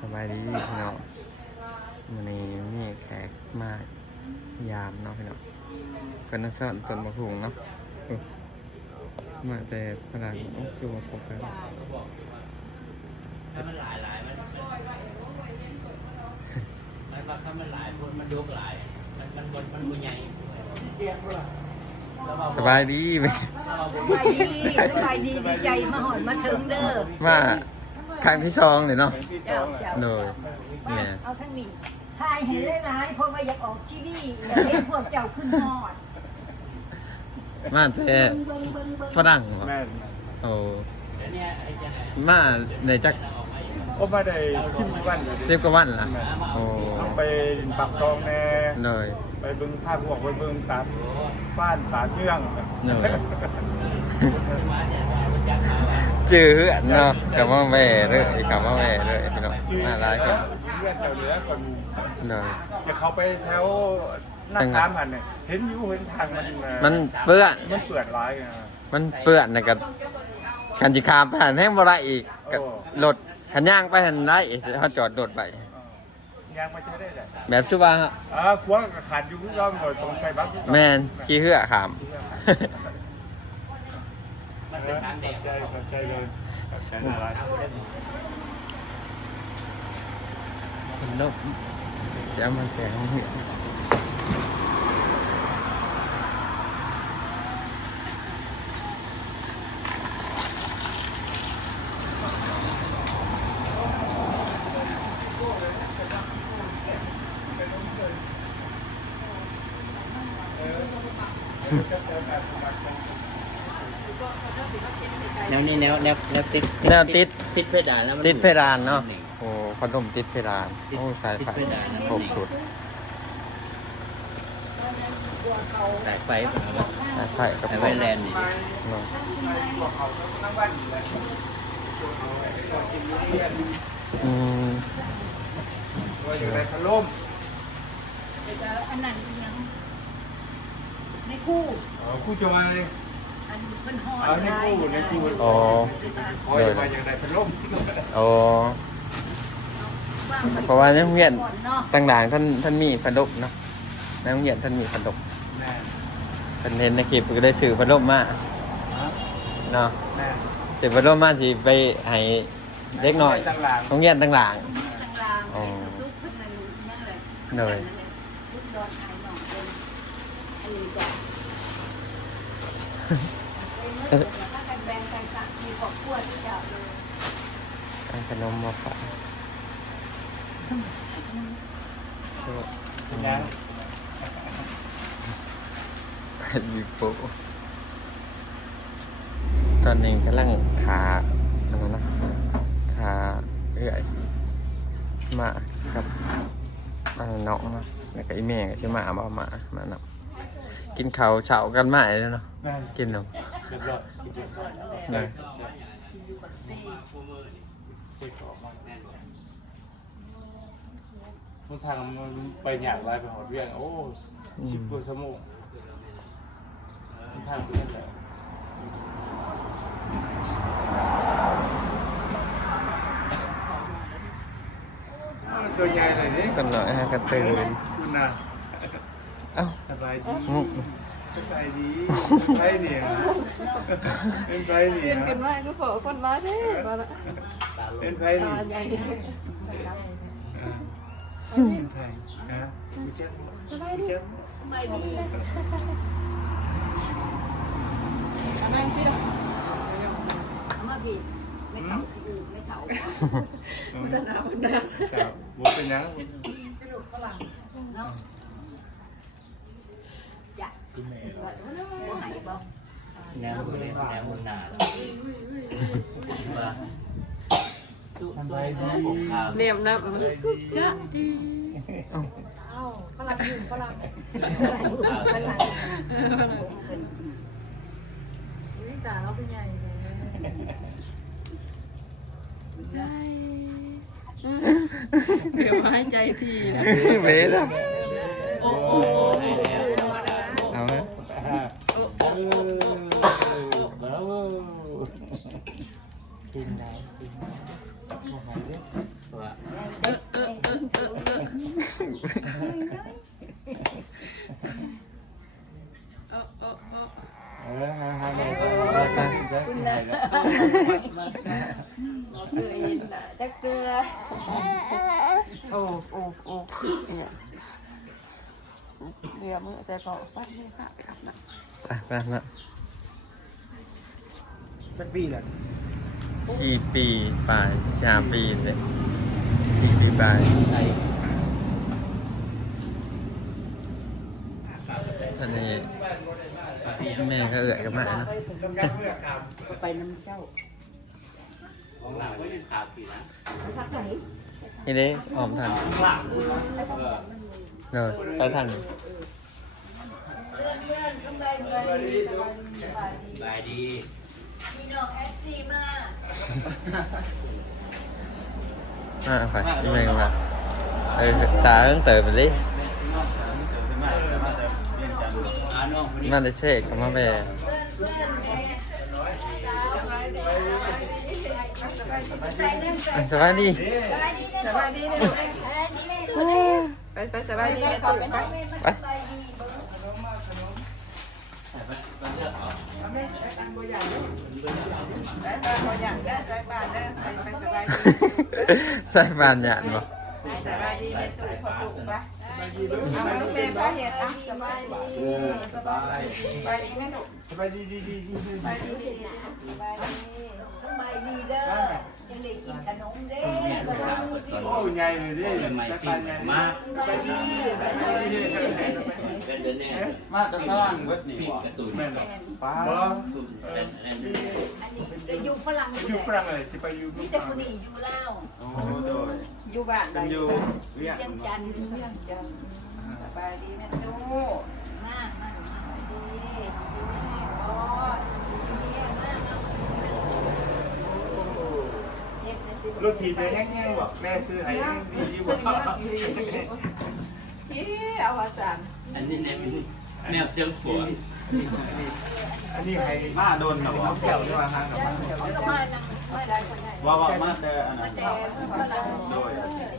สบายดีพี่น้องวันนี้มีแขกมากยามเนาะพี่น้องก็น่าสนต้นมะพร้าวเนาะเออมาแต่ฝรั่งโอ้คือมาพบกันถ้ามันหลายหลายมันมันมันว่าถ้ามันหลายคนมันยกหลาย มันมันมันมันมันใหญ่แล้วเสบายดีไหมสบายดีสบายดีดีใจมาหอนมาถึงเด้อมา ครั้งที่สองเลยเนาะเจ้าเจ้าโดยเนี่ยเอาทั้งนี้ถ่ายให้ได้หลายเพราะว่าอยากออกทีวีอยากเห็นพวกเจ้าขึ้นฮอดมาแต่เบิ่งเบิ่งเบิ่งฝรั่งเหรอแม่นโอ้ดี๋ยวนี้ไอ้เจะไหนมาในจักโอ้มาได้ชิมกี่วันอยู่ดิสิบกว่าวันละโอ้ต้องไปปักซองแน่ โดย ไปเบิ่งภาคหัวกไปเบิ่งตามฟ้านตาเชื่องโดยมาเนี่ยมัน จัดมาว่าจื้อเหือนเนาะกับว่าแม่เลยกับว่าแม่เลยพี่น้องมาหลายคนเพื่อนแถวเหนือคนโดยจะเขาไปแถวหน้าค้ามหันเนี่ยเห็นอยู่เห็นทางมันเอ่อมันเปื้อนมันเปื่อนร้ายไงมันเปื้อนนะกับกันจิคามไปหันแห้งบ่ได้อีกกับรถขันย่างไปหันได้อีกเขาจอดโดดไปเออยางมาใช้ได้เลยแบบชุบว่าอ่าขวางกับขาดอยู่ก็หมดตรงใส่บัสแมนขี้เหือขาม มันเป็นทาง แดงใจใจเลยใจอะไรนกจะมาแกงเหือแนวนี้แนวแนวแนวติดแนวติดติดเพดานแล้วมันติดเพดานเนาะ โอ้พัดลมติดเพดาน โอ้สายไฟครบสุดสายไฟมันเอาไว้สายไฟกับสายไฟแลนด์นี่เนาะอืมว่าอยู่ในพัดลมอันนั้นอีหยังในคู่เออคู่จอย อันเป็นฮอดเอาในคู่ในคู่อ๋อ คอยมาอย่างไรพัดลมโอ้เพราะว่าในโรงเรียนก่อนเนาะต่างๆท่านท่านมีพัดลมเนาะในโรงเรียนท่านมีพัดลมแน่ท่านเห็นในคลิปก็ได้ซื้อพัดลมมาเนาะแน่ซื้อพัดลมมาสิไปให้เด็กน้อยตั้งหลังโรงเรียนต่างข้างล่างอ๋อซุปขึ้นมาอยู่นั่นแหละๆเลยซุปดอนไอ้หนองเป็นอันนี้ก็ ถ้ากันแบ่งกันสักมีครอบครัวที่เจ้าเลยเอาขนมมาฝากเป็นยังยูโปตอนนี้กำลังทาอันนั้นะทาเอื่อยมาครับอันนั้นน้องนะแล้วก็อีเมย์ก็ชื่อหมาบ่าหมามาเนาะกินข้าวเช้ากันมาเลยเนาะกินเนาะ เรียบร้อยเลยมันทางมันไปหยาดลายไปหอดเวียงโอ้ชิบกว่าสมองมันทางเพื่อนแล้วตัวใหญ่เลยนี่กันหน่อยให้กระตือรือคุณน่ะเอ้าสบายดีมุก สบายดีไปเนี่ยเป็นไปเนี่เรียยนกันว่าก็ขอคนมาเด้มาละเป็นไปตาเนี่ยใหญ่เป็นไปนะกูเจ็บสบายดีเจ็บไม่ดีนั่งสิล่ะมาผิดไม่เข่าสิอื่นไม่เข่าพัฒนาพัฒนาจับบุเป็นยังเนาะจ้ะคุณ แม่บ่ใหายบ่แนวมันแนวมันหนาแล้วว่าตู้ตู้ผมขาวเรียมน้ำมันจ้ะฝรั่งอยู่ฝรั่งฝรั่งนี่ตาเราเป็นใหญ่เดี๋ยวมาให้ใจทีนะเบสอะโอ้โห ให้แล้ว เอาไหม เออแล้วกินไหนกิน ว่า น่ะจักเกลือโอ้โอ้โอ้เนี่ยเรือมือใจก็ฟัดให้ค่ะไปอาบน้ำไปไปนะสักปีแหละสี่ปีปลายชาปีเลยสี่ปีปลายไอ้อันนี้แม่ก็เอื่อยกับมาเนาะไปน้ำเจ้าของหลังก็ยังขาดอยู่นะพักไหนนี่เด้หอมทันเนอะไปทันเสื้อเสื้อส บายดีสบายดีสบายดีบายดีพี่น้องเอฟซีมามาไปนี่แม่ก็มาเออตาตั้งเติบไปดิอาน้องคนนี้มาได้เช็คก็มาแบใส่เรื่องใจสวัสดีสบายดีนะลูกไปไปสบายดีแม่ตุ๊กไปไปสบายดีมันเลือกเอา ได้บ้านบ่อย่างได้ ใส่บ้านได้ไปไปสบายดีใส่ปานหยาดบ่สบายดีแม่ตุ๊กพอตุ๊กไปเอาโอเคไปเฮ็ดอะสบายดีสบายดีไปดีแม่ลูกสบายดีดีดีดีดีไปดีดีนะสบายดีสบายดีเด้อยังได้กินขนมเด้สบายดีโอ้ใหญ่เลยดิเป็นใหม่สักปิ้ปังนใหญ่มากสบายดี เป็นเดินแน่มาจากฝรั่งเบิดนี่ปิ้งบ่กระตุ้นแม่นป้าตุ้นเป็นอะไรอันนี้จะอยู่ฝรั่งอยู่ฝรั่งเลยสิไปอยู่มีแต่คนนี้อยู่ลาวโอ้โดยอยู่บ้านเป็นอยู่เวียงยังจันทร์เรื่องจังสบายดีแม่ตุ๊กมากมากดีโอ้เย็บนะสิรถถีบไปแห้งๆบ่แม่ซื้อให้ดีอยู่บ่พี่เอาอาจารย์ อันนี้แนวแนวเสียงฝนอันนี้ให้มาโดนกับว่าแก้วด้วยฮะแล้วก็มานำมาได้คนไหนว่าว่ามาแต่อันนั้นแต่ฝรั่งโดย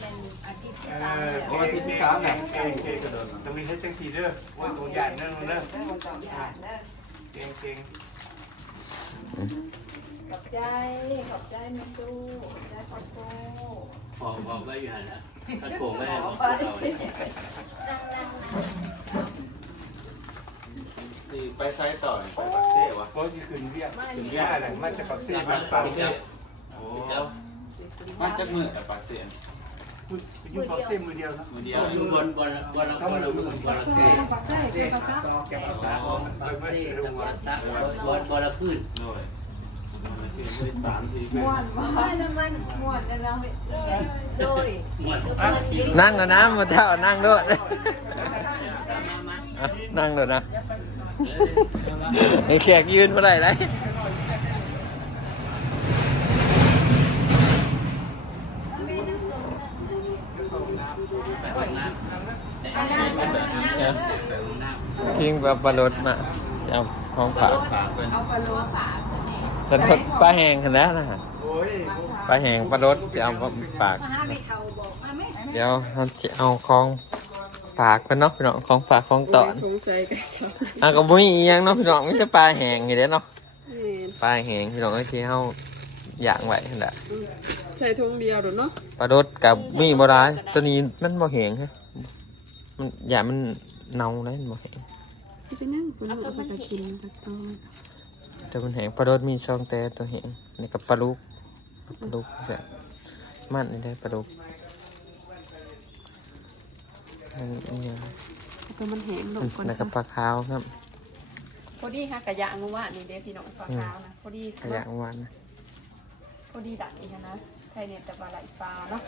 เป็นอาทิตย์ที่เอสามอเดือนโอ้ยที่ที่สามเนี่ยเก่งเก่งกระโดดตรงนี้ให้จังสีเด้อว่าตัวใหญ่นั่นเด้อเด้อบ่ต้องยากเด้อเก่งเก่งขอบใจ ขอบใจแม่ตู้ขอบใจขอบโต พอบอกไว้อยู่หันละถ้าโกงไม่ได้ขอมไปเอาเนั่งนั่งที่ไปไซต์ต่อไปปักเซ่วะก็สิขึ้นเรียกขึ้นเรียกอะไรมันจะกับเสียมันสามเสียโอ้มาจากมือกับปักเซ่อยู่กับเสียมือเดียวนะมือเดียวอยู่บนบนบนละบนละบนละเซ่ใช่ใช่ครับแกะตาออกบนเซ่บนละบนบนละพื้น โดยมันคือมือสามทีม่วนบ่ไม่ละมันม่วนเนาะโดยหมดนั่งแล้วนะมาเท่านั่งด้วยอะนั่งเลยนะไอ้แขกยืนเมื่อไหร่เลยไปห้องน้ำแต่ไม่ไปห้องน้ำไปห้องน้ำพิงแบบปลารถมาจะเอาของฝากฝากเป็นเอาปลาโลฝาก แต่ทดปลาแหงขนาดนะฮะโอ้ยปลาแหงปลารถจะเอามาฝากมาหาไปเท่าบอกมาไหมเดี๋ยวเราจะเอาของฝากกันเนาะพี่น้องของฝากของตอนสงสัยกันสองอะก็บ่มีอีหยังเนาะพี่น้องมีแต่ปลาแหงอยู่เด้เนาะปลาแหงพี่น้องก็สิเฮาย่างไว้นั่นแหละใส่ถุงเดียวหรอเนาะปลารสกับมีบ่ได้ตัวนี้มันบ่แหงฮะมันอย่ามันเน่าได้มันบ่แหงที่เป็นนั่งคุณลูกเอาไปกินตะตอน แต่มันแหงปลารสมีช่องแต่ตัวแหงนี่กับปลาลูกปลาลูกแซ่บมันนี่ได้ปลาลูกอันนี้อันนี้ก็มันแห้งลงก่อนแล้วก็ปลาขาวครับพอดีค่ะกะยางว่านี่เด้พี่น้องปลาขาวนะพอดีขยะหวานนะพอดีดักอีกนะไทยเนี่ยแต่ปลาไหลปลาเนาะ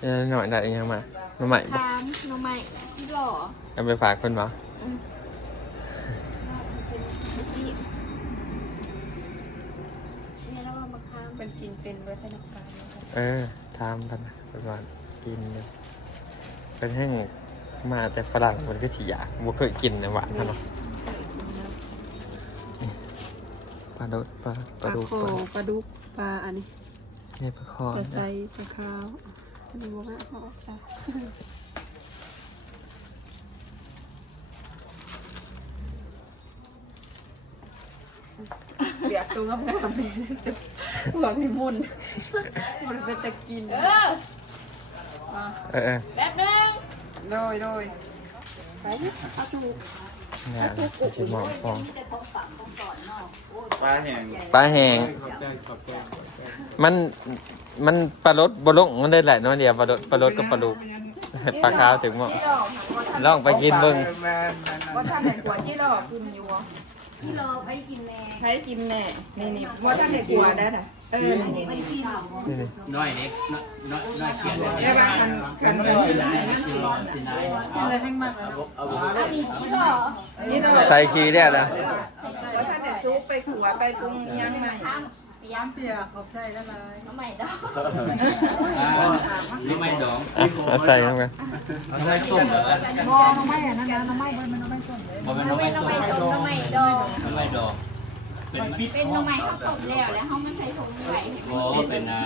เดี๋ยวหน่อยได้อีกอยังมามาใหม่บ่ถามน้องใหม่หล่อเอาไปฝากคนบ่เนี่ยเราเอามาค้างเป็นกินเป็นไว้ให้น้ำตาลนะคะเออทำกันนะเป็นว่ากินเลยเป็นแห้งมาแต่ฝรั่งมันก็ฉีอยากบ่เคยกินในหวานเท่าเนาะนี่ปลาดุกปลาปปลาลาดุกโคปลาปลาดุกปลาอันนี้นี่ปลาคอปลานะไซปลาขาว อันนี้บอกว่าเขาออกจ้ะตัวงามๆเลยหวังให้มุนมันเป็นตะกินเออเออเออแป๊บนึงโดยโดยไปเอาถูกเนี่ยชิมองฟองแต่ของฝากของก่อนเนาะโอ้ยปลาแห้งปลาแห้งขอบใจขอบใจมัน มันปลารสบลงมันได้หลายน้อยเดียวปลารสปลารสกับปลาลูกปลาขาวถึงหมดที่ดอกลองไปกินเบิ่งแม่นว่าท่านไหนกว่าที่ดอกคุณอยู่บ่พี่รอไปกินแม่ใช้กินแน่นี่นี่ว่าท่านไหนกลัวได้น่ะเออนี่นี่ไปกินนี่นี่น้อยเล็กน้อยน้อยเขียนเลยแต่ว่ามันกันน้กัอยนนายสิรอสินายอะไรแห้งมากเอาเอาอันนี้ที่หรอนี่ดอกใส่ขี้ได้แล้วว่าท่านไหนซุปไปขัวไปปรุงยังไง ข้างเตรียมเปียกขอบใจละลายน้ำใหม่ดอกนี่ไม่ดองอะเอาใส่เข้าไปเอาใส่ส้มเหรอมองน้ำใหม่อะนั่นนะน้ำใหม่มันน้ำใหม่ส้มเลยน้ำใหม่น้ำใหม่ส้มน้ำใหม่ดองน้ำไม่ดองเป็นมันเป็นน้ำใหม่ข้าวต้มแล้วแล้วเขามันใส่ถุงใส่โอ้เป็นอ่า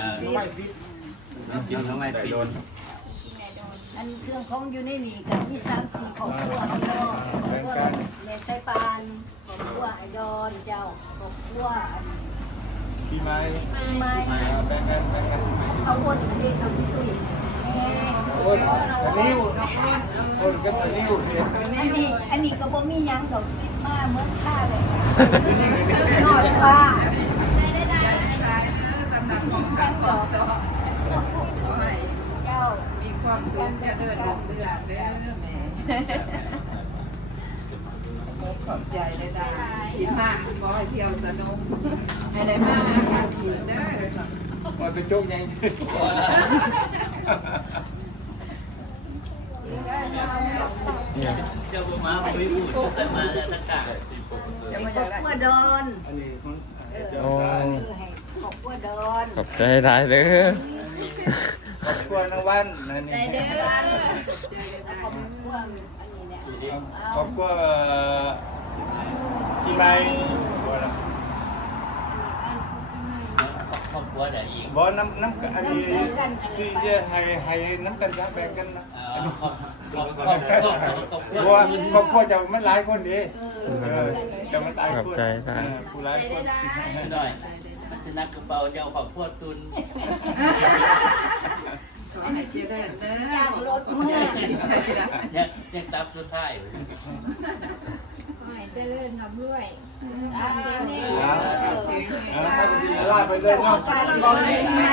กินน้ำไม่ปิดอันเครื่องของอยู่ในนี่กับมีสามสี่ของครัวเนาะครัวแม่ไส้ปานของครัวไอดอนเจ้าของครัวอัน พี่ไม้ปีใหม่แบ่งกันแบ่งกันเขาวนอันนี้เขาตุ้ยแม่โอ้ยนิ้วคนก็นิ้วเนี่ยอันนี้อันนี้ก็บ่มียังดอกคิดมาเมื่อนข้าเลยนอนป้ามีหยังดอกเจ้ามีความสุขจะเดินลงเรือเด้อแม่ขอบใจเลยจ้ากินมากขอให้เที่ยวสนุก ให้ได้มาหากินเด้อมันเป็นโจ๊กยังเนี่ยเจ้าบุมาไม่พูดแต่มาแล้วตะกาจะขมาอจากบไหนครัวดอนอันนี้ของโอ้คือให้ขบครัวดอนขอบใจหลายเด้อครอบครัวนวันนั่นใจนี่เด้อขอบครัวอันนี้เนี่ยครอบครัวพี่ไม้ บ่ล่ะครอบครัวเดี๋ยวอีกบ่น้ำน้ำอันนี้สิจะให้ให้น้ำกันจะแบ่งกันนะครอบครอบครอบครอบครอบคเพรัวราะว่าครอบครัวจะมันหลายคนดีเออจะมันหลายขอบคนใจหลายผู้หลายคนไม่ได้มันจะนักกระเป๋าเจ้าครอบครัวตุนขอให้เจริญเด้อจ้างรถเมื่อ ยังยังตับสุดท้ายไม่ เจริญทำด้วยอ่าลาไปเลยเนาะการบอกให้มีไง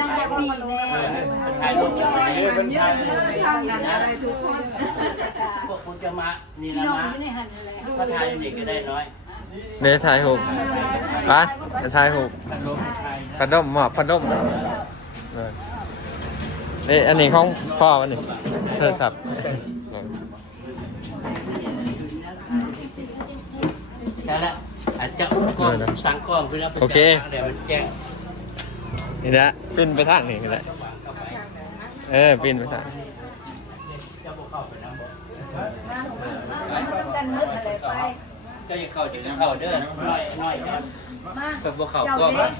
นั่งแบบนี้แน่ถ่ายรูปจอยเอ้เป็นไทยทำกันอะทุกคนพวกคุณจะมานี่ละน้องมาอยู่ในหันเลยถ้าถ่ายนี่ก็ได้น้อยเดี๋ยถ่ายหูปไปะถ่ายหูพัดมถ่ายพัดลมหมอบพัดมเนี่อันนี้ของพ่อมันนี่โทรศัพท์ ใช่แล้วอาจจะกล้องสั่งกล้องไปแล้วเดี๋ยวมันแจ้งนี่นะปินไปทางนี้ก็ได้เออปินไปทางกันนึกอะไรไปก็จะเข้าถึงเข้าเด้อน้อยน้อยแม่มากับพวกเขาเจ้าก็เด็ก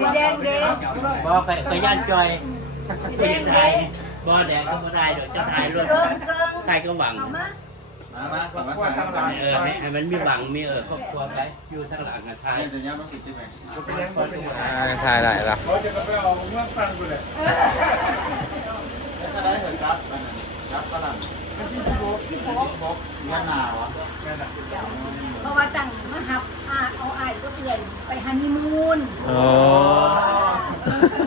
สีแดงเด็กบ่ไปไปย่านจอยไปถ่ายบ่แดงก็บ่ได้เดี๋ยวจะถ่ายรถเกิงเกิงถ่ายก็หวัง เอามา มามาขอบคุณทางหลังเออให้มันมีหวังมีเออครอบครัวไปอยู่ทางหลังนะถ่ายจะยังไม่ติดใช่ไหมเป็นยังเป็นยังอ่าถ่ายได้ละเขาจะไปเอาเมื่อฟังกูเลยครับครับฝรั่งยันหนาวอะเพราะว่าตั้งมาหับอาเอาอายก็เพื่อนไปฮันนีมูนโอ้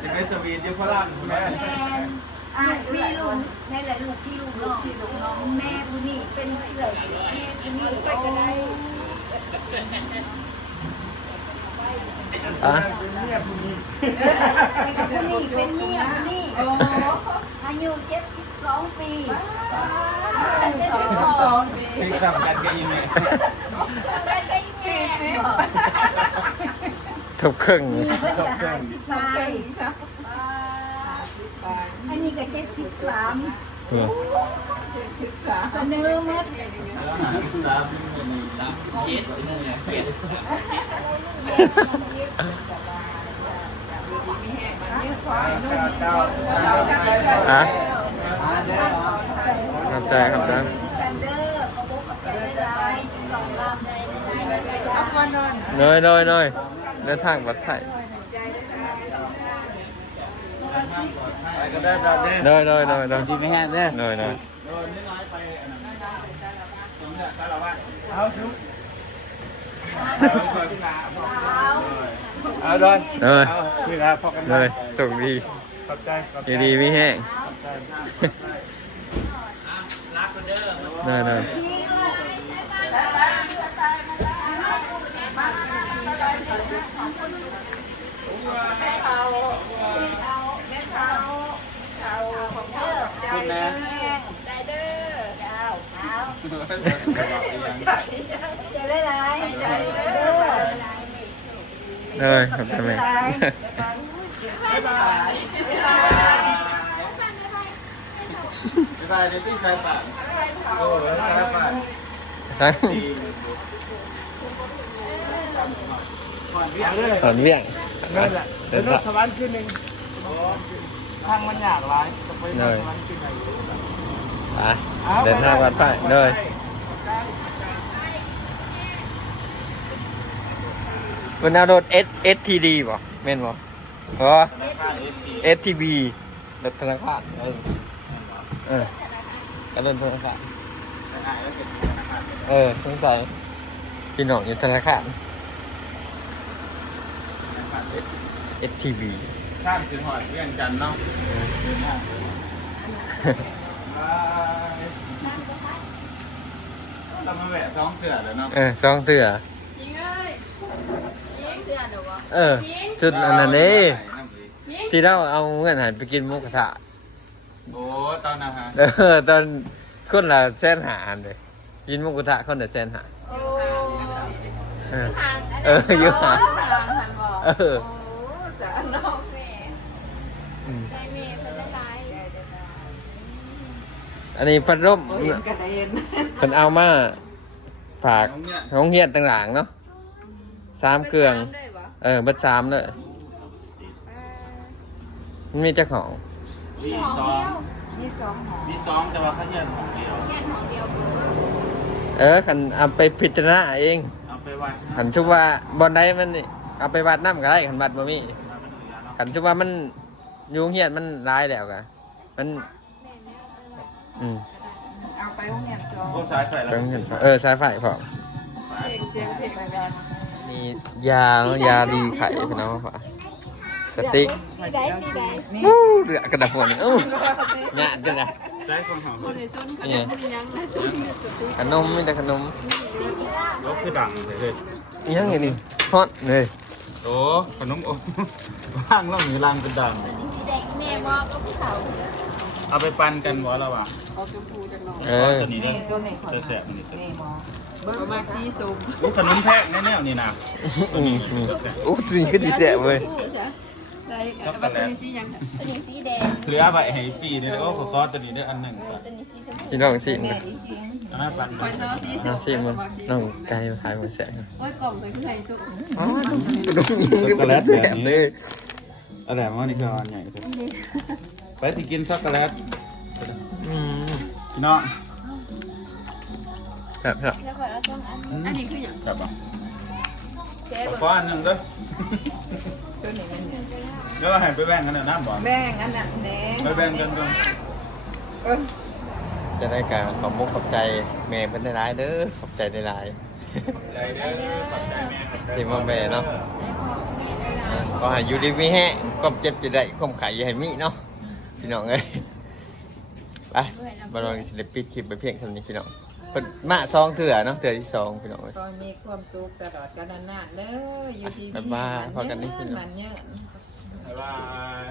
จะไปสวีทเยอะฝรั่งแม่แม่ อายพี่ลุงแม่แหละลูกพี่ลูกน้องพี่ลูกน้องแม่ผู้นี้เป็นเพื่อนแม่ผู้นี้ไปก็ได้อะเป็นเมียผู้นี้ไปกับผู้นี้เป็นเมียผู้นี้โอ้อายุ72ปีสองปีถึงสำคัญกับอีเมลสี่สิบทุกครึ่งมีเพิ่นจะหาสิบปลายไป อั นนี้ก็73เออศึกษาเสนอหมดแล้วหาที่รับเป็นนี่รับเย็ดเนี่ยเย็ดมีแห่งมันยืดควายนุ่มเจ้าเราจะไปกันอะขอบใจครับจ้ากันเด้อขอบคุณขอบใจหลายๆสองลำเอามานอนเนยเนยเนยกันเดินทางปลอดภัยไปก็ได้ดอก เด้โดยโดยโดยโดยดีไม่แห้งเด้อโดยโดยโดนนิดน้อยไปอันนั้นตรงนี้สารวัตรเอาชุบเอาเอาดอนโดยเอานี่นะพอกันโดได้ยสุขดีขอบใจขอบใจดีดีไม่แห้งขอบใจโดยโดย คุณนะได้เด้อเจ้าเอาเเจอได้ไรเจอเด้อโดยขอบใจแม่ไปเดี๋ยวพี่ชายป่ะโอ้ยชายป่ะทั้งเอาเลยถอนเวี่ยงนั่นแหละเดิเดี๋ยวนรละถสวรรค์ขึ้นหนึ่งทางมันยากหลาย จะไปรถสวรรค์ขึ้นไหนไปเดินทางปลอดภัยโดยวันนารถ S S T D บ่แม่นบ่เพราะ S T B รถธนาคารเออเออก็เดินธนาคารเออสงสัยพี่น้องอยู่ธนาคาร S T B ข้ามถึงหอดเรื่องกันเนาะ ต้องมาแหวะสองเสือแล้วเนาะเออสองเตือยิงเอ้ยยิงเตือนหรอวะเออจุดอันนั้นเด้ที่เราเอาเงินหันไปกินหมุกระทะโอ้ตอนนั้นฮะเออตอนคนละแสนหาอันเลยกินหมุกระทะคนละแสนหาโอ้เออห่างเอออยู่ห่างห่างหันบอกเออ โอ้จ้าน้องแม่ อืม ได้แม่เพิ่นจะตาย อันนี้พัดลมเห็นกันเห็นเพิ่นเอามาฝากน้องเนี่ยห้องเฮียนต่างๆเนาะสามเครื่องได้ปะเออเบิดสามเลยมันมีเจ้าของมีสองมีสองหอมีสองแต่ว่าเขาเยี่ยนของเดียวแค่หอเดียวเบอร์เออคันเอาไปพิจารณาเองเอาไปวัดคันชุบว่าบอนใดมันนี่เอาไปวัดน้ำก็ได้คันวัดบ่มีคันชุบว่ามันอยุงเฮียนมันร้ายแล้วกะมัน อืมเอาไปห้องเรียนจอพวกสายใส่แล้วต้องเห็นเออสายไฟพร้อมเสียงเสียงเพลงอะไรมียาเนาะยาดีไข่พี่น้องฝาสติ๊กสีใดสีใดวู้เดือดกระดับหัวนี่อู้หยาดกันนะใช้คนหอมคนในซุนเขาจะพูดยังไงซุนขนมมีแต่ขนมยกคือดังเลยเลยอิหยังไงนี่ฮอตเลยโอ้ขนมโอ้ว่างแล้วมีรังเป็นดังแดงแม่บอกก็ผู้สาว เอาไปปั่นกันวะเราวะออกชมพูจากน้องเออ ตัวนี้เด้อตัวไหนขอตัวแสบมันนี่ตัวนี่มอเบอร์มาซีซุมลูกขนมแพะแน่ๆนี่นะอืมอืมอู้จริงคือดีเสียเว้ยได้แต่ว่าตัวนี้สียังตัวนี้สีแดงเหลือใบให้ปีนี่แล้วก็ขอคอตัวนี้ได้อันหนึ่งก่อนตัวนี้สีชมพูพี่น้องสิมาเอามาปั่นคอยน้องสีน้องสิมันน้องไก่มาขายหมันแสงโอ้ยกล่องเป็นไทยสุดอ๋อน้องยิงก็แสบเลยอะไรมานี่คืออันใหญ่สุด ไปที่กินช็อกโกแลตอืมพี่น้องแบบแบบแล้วก็เอาสองอันอันนี้คืออย่างจับอะแก้ขอแบบก้อนหนึ่งเด้อตัวนี้มันเดี๋ยวให้ไปแบ่งกันนะน้ำบ่อนแบ่งอันนั้นแน่ไปแบ่งกันก่อนจะได้การขอบมุกขอบใจแม่เพิ่นได้หลายเด้อขอบใจได้หลายใจเด้อขอบใจแม่ขอบใจที่มาแม่เนาะอ่าก็ให้อยู่ดีมีแห้งความเจ็บจะได้ความไข่อย่าให้มีเนาะ พี่น้องเอ้ยไปบอลศิลปินคลิปไปเพียงเท่านี้พี่น้องเพิ่นมาซองเถื่อเนาะเถื่อที่สองพี่น้องเอ้ย ก็มีความสุขตลอดกาลนานๆเด้ออยู่ดีบ๊ายบายพอกันนิดนึงมันเยอะ บ๊ายบาย